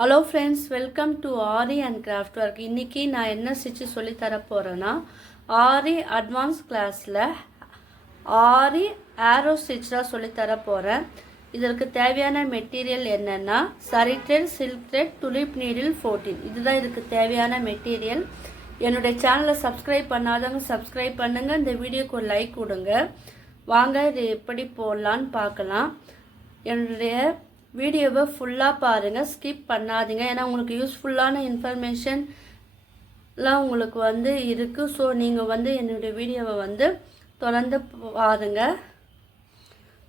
Hello friends, welcome to aari and craft work. இன்றைக்கி நான் என்ன ஸ்டிச்சு சொல்லி தர போகிறேன்னா, ஆரி அட்வான்ஸ் கிளாஸில் ஆரி ஆரோ ஸ்டிச் தான் சொல்லித்தர போகிறேன். இதற்கு தேவையான மெட்டீரியல் என்னென்னா, சரி thread, silk thread, Tulip needle 14. இதுதான் இதுக்கு தேவையான மெட்டீரியல். என்னுடைய சேனலை சப்ஸ்கிரைப் பண்ணாதவங்க சப்ஸ்கிரைப் பண்ணுங்கள். இந்த வீடியோக்கு ஒரு லைக் கொடுங்க. வாங்க இது எப்படி போடலான்னு பார்க்கலாம். என்னுடைய வீடியோவை ஃபுல்லாக பாருங்கள், ஸ்கிப் பண்ணாதீங்க. ஏன்னா உங்களுக்கு யூஸ்ஃபுல்லான இன்ஃபர்மேஷன்லாம் உங்களுக்கு இருக்குது. ஸோ நீங்கள் என்னுடைய வீடியோவை தொடர்ந்து பாருங்கள்.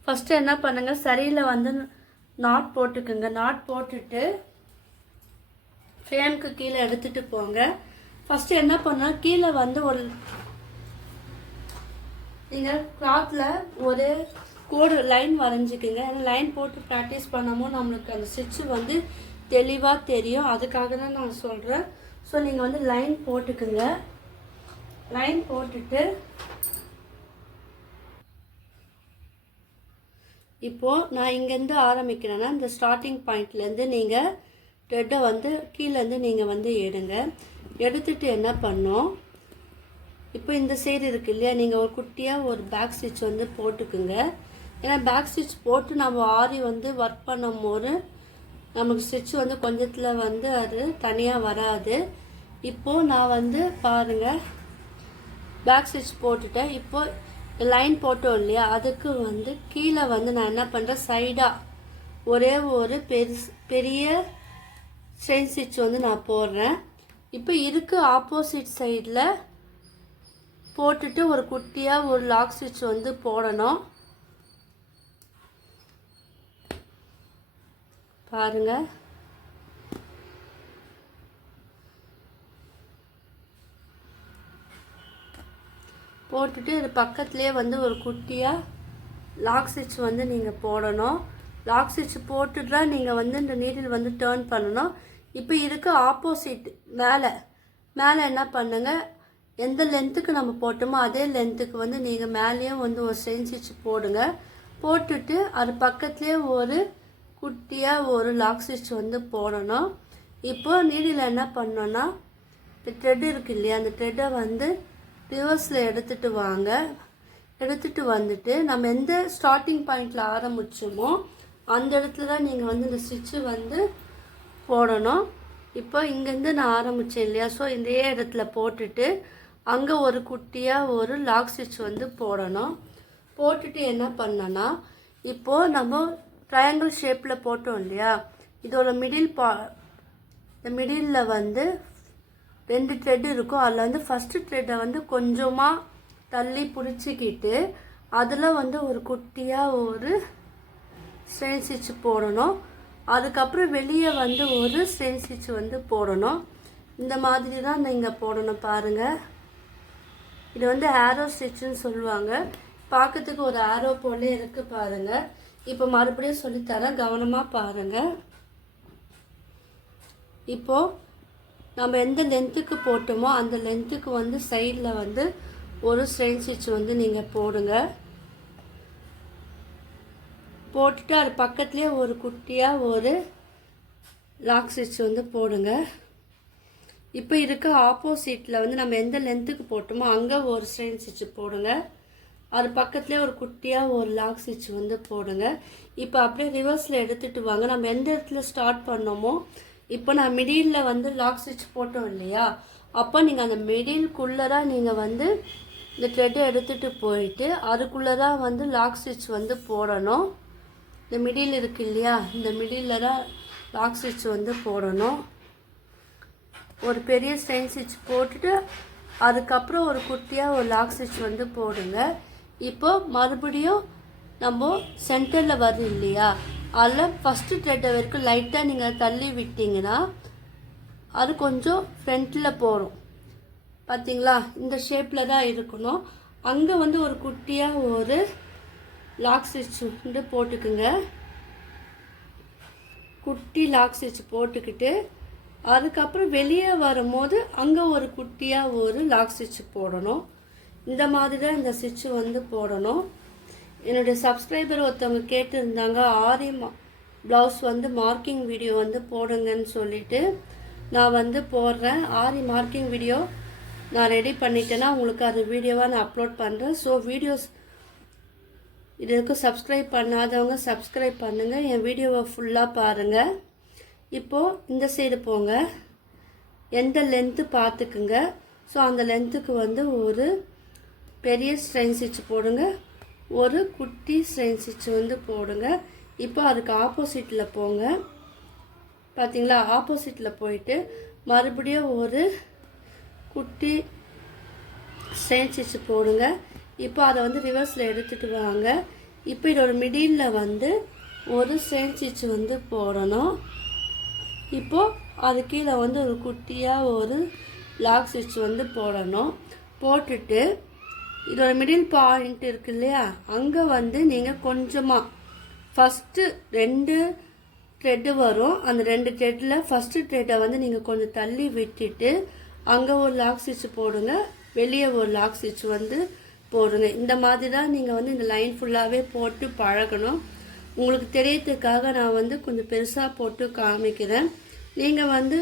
ஃபஸ்ட்டு என்ன பண்ணுங்கள், சரியில் நாட் போட்டுக்குங்க. நாட் போட்டுட்டு ஃப்ரேமுக்கு கீழே எடுத்துகிட்டு போங்க. ஃபஸ்ட்டு என்ன பண்ணால் கீழே ஒரு நீங்கள் கிளாத்தில் ஒரு கோடு லைன் வரைஞ்சிக்குங்க. லைன் போட்டு ப்ராக்டிஸ் பண்ணாமல் நம்மளுக்கு அந்த ஸ்டிச்சு தெளிவாக தெரியும். அதுக்காக தான் நான் சொல்கிறேன். ஸோ நீங்கள் லைன் போட்டுக்குங்க. லைன் போட்டுட்டு இப்போது நான் இங்கேருந்து ஆரம்பிக்கிறேன்னா, இந்த ஸ்டார்டிங் பாயிண்ட்லேருந்து நீங்கள் த்ரெட்டை கீழேருந்து நீங்கள் எடுங்க. எடுத்துகிட்டு என்ன பண்ணோம், இப்போ இந்த சைடு இருக்கு இல்லையா, நீங்கள் ஒரு குட்டியாக ஒரு பேக் ஸ்டிச் போட்டுக்குங்க. ஏன்னா பேக் ஸ்டிச் போட்டு நம்ம ஆரி ஒர்க் பண்ணும்போது நமக்கு ஸ்டிச் கொஞ்சத்தில் அது தனியாக வராது. இப்போது நான் பாருங்கள், பேக் ஸ்டிச் போட்டுட்டேன். இப்போது லைன் போட்டோம் இல்லையா, அதுக்கு கீழே நான் என்ன பண்ணுறேன், சைடாக ஒரே ஒரு பெரிய செயின் ஸ்டிச் நான் போடுறேன். இப்போ இதுக்கு ஆப்போசிட் சைடில் போட்டுட்டு ஒரு குட்டியாக ஒரு லாக் ஸ்டிச் போடணும். பாருங்க, போட்டுட்டு இது பக்கத்துலேயே ஒரு குட்டியாக லாக் ஸ்டிச் நீங்கள் போடணும். லாக் ஸ்டிச் போட்டுட்டு தான் நீங்கள் இந்த நீடில் டேர்ன் பண்ணணும். இப்போ இதுக்கு ஆப்போசிட் மேலே என்ன பண்ணுங்கள், எந்த லென்த்துக்கு நம்ம போட்டோமோ அதே லென்த்துக்கு நீங்கள் மேலேயும் ஒரு செயின் ஸ்டிச் போடுங்க. போட்டுட்டு அது பக்கத்துலேயே ஒரு குட்டியாக ஒரு லாக் ஸ்டிச் போடணும். இப்போது நீடில் என்ன பண்ணோன்னா, இப்போ த்ரெட் இருக்கு இல்லையா, அந்த த்ரெட்டை ரிவர்ஸில் எடுத்துகிட்டு வாங்க. எடுத்துகிட்டு வந்துட்டு நம்ம எந்த ஸ்டார்டிங் பாயிண்டில் ஆரம்பிச்சோமோ அந்த இடத்துல தான் நீங்கள் இந்த ஸ்டிச்சு போடணும். இப்போ இங்கேருந்து நான் ஆரம்பித்தேன் இல்லையா, ஸோ இதே இடத்துல போட்டுட்டு அங்கே ஒரு குட்டியாக ஒரு லாக் ஸ்டிச் போடணும். போட்டுட்டு என்ன பண்ணனா, இப்போது நம்ம ட்ரையாங்கிள் ஷேப்பில் போட்டோம் இல்லையா, இதோட இந்த மிடிலில் 2 த்ரெட் இருக்கும். அதில் ஃபஸ்ட்டு த்ரெட்டை கொஞ்சமாக தள்ளி பிடிச்சிக்கிட்டு அதில் ஒரு குட்டியாக ஒரு ஸ்ட்ரெயின் ஸ்டிச் போடணும். அதுக்கப்புறம் வெளியே ஒரு ஸ்ட்ரெயின் ஸ்டிச் போடணும். இந்த மாதிரி தான் நீங்கள் போடணும். பாருங்கள், இது ஆரோ ஸ்டிச்சுன்னு சொல்லுவாங்க. பார்க்கறதுக்கு ஒரு ஆரோ போலே இருக்குது பாருங்கள். இப்போ மறுபடியும் சொல்லித்தரேன், கவனமாக பாருங்கள். இப்போது நம்ம எந்த லென்த்துக்கு போட்டோமோ அந்த லென்த்துக்கு சைடில் ஒரு ஸ்ட்ரெயின் ஸ்டிச் நீங்கள் போடுங்க. போட்டுட்டு அது பக்கத்துலேயே ஒரு குட்டியாக ஒரு லாக் ஸ்டிச் போடுங்க. இப்போ இதுக்கு ஆப்போசிட்டில் நம்ம எந்த லென்த்துக்கு போட்டோமோ அங்கே ஒரு ஸ்ட்ரெயின் ஸ்டிச் போடுங்க. அது பக்கத்துலேயே ஒரு குட்டியாக ஒரு லாக் ஸ்டிச் போடுங்க. இப்போ அப்படியே ரிவர்ஸில் எடுத்துகிட்டு வாங்க. நம்ம எந்த இடத்துல ஸ்டார்ட் பண்ணோமோ, இப்போ நான் மிடிலில் லாக் ஸ்டிச் போட்டோம் இல்லையா, அப்போ நீங்கள் அந்த மிடில்குள்ளே தான் நீங்கள் இந்த த்ரெட்டை எடுத்துகிட்டு போயிட்டு அதுக்குள்ளே தான் லாக் ஸ்டிச் போடணும். இந்த மிடில் இருக்கு இல்லையா, இந்த மிடிலில் தான் லாக் ஸ்டிச் போடணும். ஒரு பெரிய ஸ்ட்ரெயின் ஸ்டிச் போட்டுட்டு அதுக்கப்புறம் ஒரு குட்டியாக ஒரு லாக் ஸ்டிச் போடுங்க. இப்போ மறுபடியும் நம்ம சென்டரில் வரும் இல்லையா, அதில் ஃபஸ்ட்டு த்ரெட்டை வரைக்கும் லைட்டாக நீங்கள் தள்ளி விட்டிங்கன்னா அது கொஞ்சம் ஃப்ரண்ட்டில் போகும். பார்த்தீங்களா, இந்த ஷேப்பில் தான் இருக்கணும். அங்கே ஒரு குட்டியாக ஒரு லாக் ஸ்டிச் போட்டுக்குங்க. குட்டி லாக் ஸ்டிச் போட்டுக்கிட்டு அதுக்கப்புறம் வெளியே வரும்போது அங்கே ஒரு குட்டியாக ஒரு லாக் ஸ்டிச் போடணும். இந்த மாதிரி தான் இந்த ஸ்டிச்சு போடணும். என்னுடைய சப்ஸ்கிரைபர் ஒருத்தவங்க கேட்டிருந்தாங்க, ஆரி ப்ளவுஸ் வந்து மார்க்கிங் வீடியோ வந்து போடுங்கன்னு சொல்லிட்டு நான் வந்து போடுறேன். ஆரி மார்க்கிங் வீடியோ நான் ரெடி பண்ணிட்டேன்னா உங்களுக்கு அது வீடியோவாக நான் அப்லோட் பண்ணுறேன். ஸோ வீடியோஸ் இதுக்கு சப்ஸ்கிரைப் பண்ணாதவங்க சப்ஸ்கிரைப் பண்ணுங்கள், என் வீடியோவை ஃபுல்லாக பாருங்கள். இப்போது இந்த சைடு போங்க, எந்த லென்த்து பார்த்துக்குங்க. ஸோ அந்த லென்த்துக்கு வந்து ஒரு பெரிய ஸ்ட்ரெயின் ஸ்டிச் போடுங்க, ஒரு குட்டி ஸ்ட்ரெயின் ஸ்டிச் வந்து போடுங்க. இப்போ அதுக்கு ஆப்போசிட்டில் போங்க. பார்த்தீங்களா, ஆப்போசிட்டில் போயிட்டு மறுபடியும் ஒரு குட்டி ஸ்ட்ரெயின் ஸ்டிச் போடுங்க. இப்போ அதை வந்து ரிவர்ஸில் எடுத்துகிட்டு வாங்க. இப்போ இதோட மிடிலில் வந்து ஒரு ஸ்ட்ரெயின் ஸ்டிச் வந்து போடணும். இப்போது அது கீழே வந்து ஒரு குட்டியாக ஒரு லாக் ஸ்டிச் வந்து போடணும். போட்டுட்டு இதோட மிடில் பாயிண்ட் இருக்கு இல்லையா, அங்கே வந்து நீங்கள் கொஞ்சமாக ஃபஸ்ட்டு 2 த்ரெட்டு வரும். அந்த 2 த்ரெட்டில் ஃபஸ்ட்டு த்ரெட்டை வந்து நீங்கள் கொஞ்சம் தள்ளி விட்டுட்டு அங்கே ஒரு லாக் ஸ்டிச் போடுங்க, வெளியே ஒரு லாக் ஸ்டிச் வந்து போடுங்க. இந்த மாதிரி தான் நீங்கள் வந்து இந்த லைன் ஃபுல்லாகவே போட்டு பழகணும். உங்களுக்கு தெரியறதுக்காக நான் வந்து கொஞ்சம் பெருசாக போட்டு காமிக்கிறேன். நீங்கள் வந்து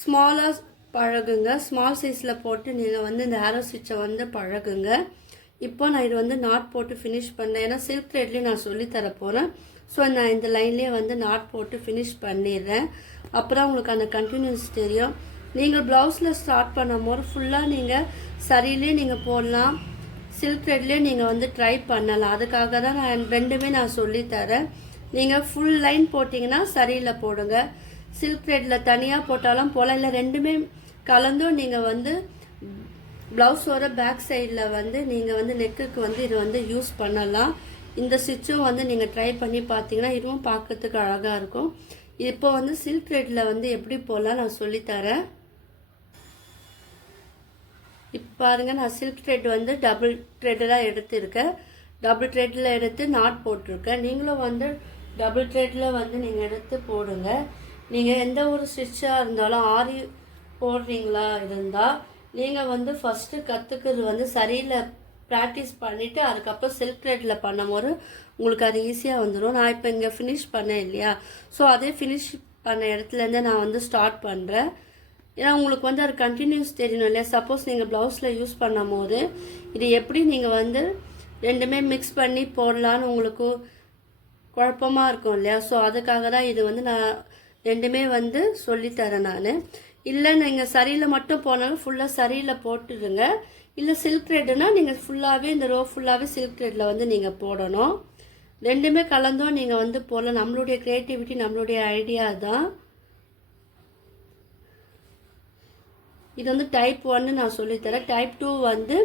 ஸ்மாலாக பழகுங்க, ஸ்மால் சைஸில் போட்டு நீங்கள் வந்து இந்த ஆரோ ஸ்டிச்சை வந்து பழகுங்க. இப்போ நான் இது வந்து நாட் போட்டு ஃபினிஷ் பண்ணேன், ஏன்னா சில்க் த்ரெட்லேயும் நான் சொல்லித்தர போகிறேன். ஸோ நான் இந்த லைன்லேயே வந்து நாட் போட்டு ஃபினிஷ் பண்ணிடுறேன். அப்புறம் உங்களுக்கு அந்த கண்டினியூஸ் தெரியும். நீங்கள் ப்ளவுஸில் ஸ்டார்ட் பண்ணும்போது ஃபுல்லாக நீங்கள் சரியிலே நீங்கள் போடலாம், சில்க் த்ரெட்லேயே நீங்கள் வந்து ட்ரை பண்ணலாம். அதுக்காக தான் நான் ரெண்டுமே நான் சொல்லித்தரேன். நீங்கள் ஃபுல் லைன் போட்டிங்கன்னா சரியில் போடுங்க, சில்க் த்ரெட்டில் தனியாக போட்டாலும் போகலாம், இல்லை ரெண்டுமே கலந்தும் நீங்கள் வந்து ப்ளவுஸோட பேக் சைடில் வந்து நீங்கள் வந்து நெக்குக்கு வந்து இது வந்து யூஸ் பண்ணலாம். இந்த ஸ்டிச்சும் வந்து நீங்கள் ட்ரை பண்ணி பார்த்தீங்கன்னா இதுவும் பார்க்கறதுக்கு அழகாக இருக்கும். இப்போ வந்து சில்க் த்ரெட்டில் வந்து எப்படி போடலாம் நான் சொல்லித்தரேன். இப்போ பாருங்கள், நான் சில்க் த்ரெட் வந்து டபுள் த்ரெட்டெலாம் எடுத்துருக்கேன். டபுள் த்ரெட்டில் எடுத்து நாட் போட்டிருக்கேன். நீங்களும் வந்து டபுள் த்ரெட்டில் வந்து நீங்கள் எடுத்து போடுங்க. நீங்கள் எந்த ஒரு ஸ்டிச்சாக இருந்தாலும் ஆரி போடுறீங்களா இருந்தால் நீங்கள் வந்து ஃபஸ்ட்டு கற்றுக்கிறது வந்து சரியில் ப்ராக்டிஸ் பண்ணிவிட்டு அதுக்கப்புறம் சில்க் த்ரெட்டில் பண்ணும்போது உங்களுக்கு அது ஈஸியாக வந்துடும். நான் இப்போ இங்கே ஃபினிஷ் பண்ணேன் இல்லையா, ஸோ அதே ஃபினிஷ் பண்ண இடத்துலேருந்து நான் வந்து ஸ்டார்ட் பண்ணுறேன். ஏன்னா உங்களுக்கு வந்து அது கண்டினியூஸ் தெரியணும் இல்லையா. சப்போஸ் நீங்கள் ப்ளவுஸில் யூஸ் பண்ணும் போது இது எப்படி நீங்கள் வந்து ரெண்டுமே மிக்ஸ் பண்ணி போடலான்னு உங்களுக்கு குழப்பமாக இருக்கும் இல்லையா. ஸோ அதுக்காக தான் இது வந்து நான் ரெண்டுமே வந்து சொல்லித்தரேன் நான். இல்லை நீங்கள் சரியில் மட்டும் போனாலும் ஃபுல்லாக சரியில் போட்டுடுங்க, இல்லை சில்க் த்ரெட்னா நீங்கள் ஃபுல்லாகவே இந்த ரோ ஃபுல்லாகவே சில்க் த்ரெட்டில் வந்து நீங்கள் போடணும். ரெண்டுமே கலந்தும் நீங்கள் வந்து போடலாம். நம்மளுடைய க்ரியேட்டிவிட்டி, நம்மளுடைய ஐடியா தான். இது வந்து டைப் 1 நான் சொல்லித்தரேன். டைப் 2 வந்து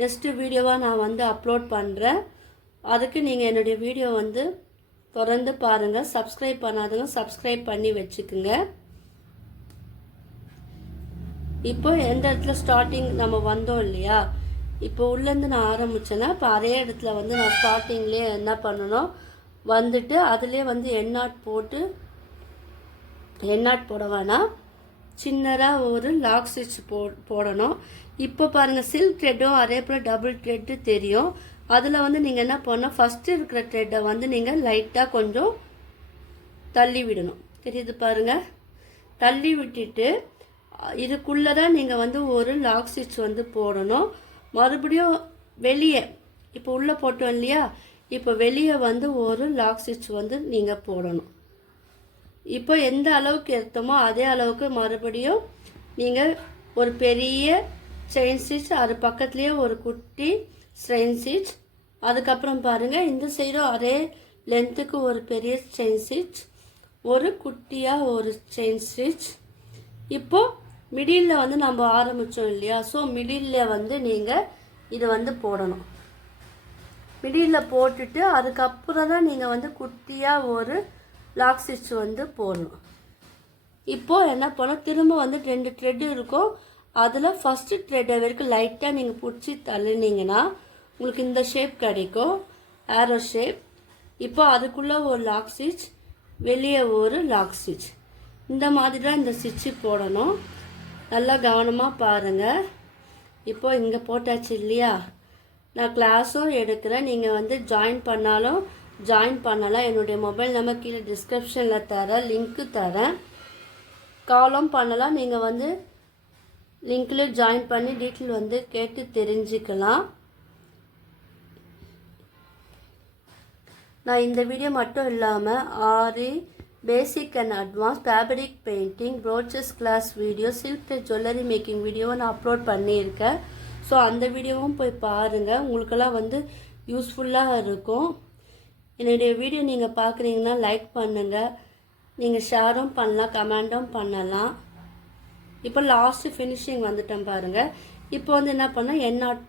நெக்ஸ்ட்டு வீடியோவாக நான் வந்து அப்லோட் பண்ணுறேன். அதுக்கு நீங்கள் என்னுடைய வீடியோ வந்து தொடர்ந்து பாருங்கள். சப்ஸ்கிரைப் பண்ணாதவங்க சப்ஸ்கிரைப் பண்ணி வச்சுக்குங்க. இப்போ எந்த இடத்துல ஸ்டார்டிங் நம்ம வந்தோம் இல்லையா, இப்போ உள்ளேருந்து நான் ஆரம்பித்தேன்னா இப்போ அதே இடத்துல வந்து நான் ஸ்டார்டிங்லேயே என்ன பண்ணணும், வந்துட்டு அதுலேயே வந்து எண்ணாட் போட்டு எண்ணாட் போட வேணாம், சின்னதாக ஒரு லாக் ஸ்டிச் போடணும். இப்போ பாருங்கள், சில்க் த்ரெட்டும் அதே போல் டபுள் த்ரெட்டு தெரியும். அதில் வந்து நீங்கள் என்ன பண்ணணும், ஃபஸ்ட்டு இருக்கிற த்ரெட்டை வந்து நீங்கள் லைட்டாக கொஞ்சம் தள்ளி விடணும். தெரியுது பாருங்கள், தள்ளி விட்டுட்டு இதுக்குள்ளே தான் நீங்கள் வந்து ஒரு லாக் ஸ்டிச் வந்து போடணும். மறுபடியும் வெளியே இப்போ உள்ளே போட்டோம் இல்லையா, இப்போ வெளியே வந்து ஒரு லாக் ஸ்டிச் வந்து நீங்கள் போடணும். இப்போ எந்த அளவுக்கு எடுத்தோமோ அதே அளவுக்கு மறுபடியும் நீங்கள் ஒரு பெரிய செயின் ஸ்டிச், அது பக்கத்துலேயே ஒரு குட்டி செயின் ஸ்டிச், அதுக்கப்புறம் பாருங்கள் இந்த சைடும் அதே லென்த்துக்கு ஒரு பெரிய செயின் ஸ்டிச், ஒரு குட்டியாக ஒரு செயின் ஸ்டிச். இப்போது மிடில் வந்து நம்ம ஆரம்பித்தோம் இல்லையா, ஸோ மிடில் வந்து நீங்கள் இதை வந்து போடணும். மிடில் போட்டுட்டு அதுக்கப்புறம் தான் நீங்கள் வந்து குட்டியாக ஒரு லாக் ஸ்டிச் வந்து போடணும். இப்போது என்ன பண்ணணும், திரும்ப வந்து 2 த்ரெட்டு இருக்கும், அதில் ஃபஸ்ட்டு த்ரெட்டை வரைக்கும் லைட்டாக நீங்கள் பிடிச்சி தள்ளினீங்கன்னா உங்களுக்கு இந்த ஷேப் கிடைக்கும், ஆரோ ஷேப். இப்போ அதுக்குள்ளே ஒரு லாக் ஸ்டிச், வெளியே ஒரு லாக் ஸ்டிச். இந்த மாதிரி தான் இந்த ஸ்டிச்சு போடணும். நல்லா கவனமாக பாருங்கள். இப்போ இங்கே போட்டாச்சு இல்லையா, நான் கிளாஸும் எடுக்கிறேன், நீங்கள் வந்து ஜாயின் பண்ணாலும் ஜாயின் பண்ணலாம். என்னுடைய மொபைல் நம்பர் கீழே டிஸ்கிரிப்ஷனில் தரேன், லிங்க்கு தரேன். காலும் பண்ணலாம். நீங்கள் வந்து லிங்க்கில் ஜாயின் பண்ணி டீட்டெயில் வந்து கேட்டு தெரிஞ்சுக்கலாம். நான் இந்த வீடியோ மட்டும் இல்லாமல் Aari basic and advance fabric painting brooches class video silk jewellery making வீடியோவை நான் அப்லோட் பண்ணியிருக்கேன். ஸோ அந்த வீடியோவும் போய் பாருங்கள். உங்களுக்கெல்லாம் வந்து யூஸ்ஃபுல்லாக இருக்கும். என்னுடைய வீடியோ நீங்கள் பார்க்குறீங்கன்னா லைக் பண்ணுங்கள். நீங்கள் ஷேரும் பண்ணலாம், கமெண்ட்டும் பண்ணலாம். இப்போ லாஸ்ட்டு ஃபினிஷிங் வந்துட்டேன் பாருங்கள். இப்போ வந்து என்ன பண்ணால் எண்ணாட்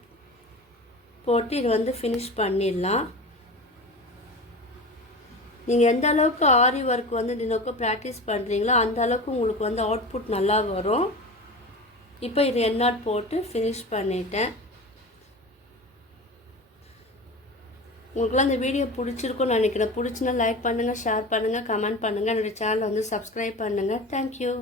போட்டு இது வந்து ஃபினிஷ் பண்ணிடலாம். நீங்கள் எந்த அளவுக்கு ஆரி ஒர்க் வந்து தினக்கும் ப்ராக்டிஸ் பண்ணுறீங்களோ அந்த அளவுக்கு உங்களுக்கு வந்து அவுட்புட் நல்லா வரும். இப்போ இது எண்ணாட் போட்டு ஃபினிஷ் பண்ணிட்டேன். உங்களுக்குலாம் இந்த வீடியோ பிடிச்சிருக்கும்னு நினைக்கிறேன். பிடிச்சினா லைக் பண்ணுங்கள், ஷேர் பண்ணுங்கள், கமெண்ட் பண்ணுங்கள். என்னுடைய சேனலை வந்து சப்ஸ்கிரைப் பண்ணுங்கள். தேங்க்யூ.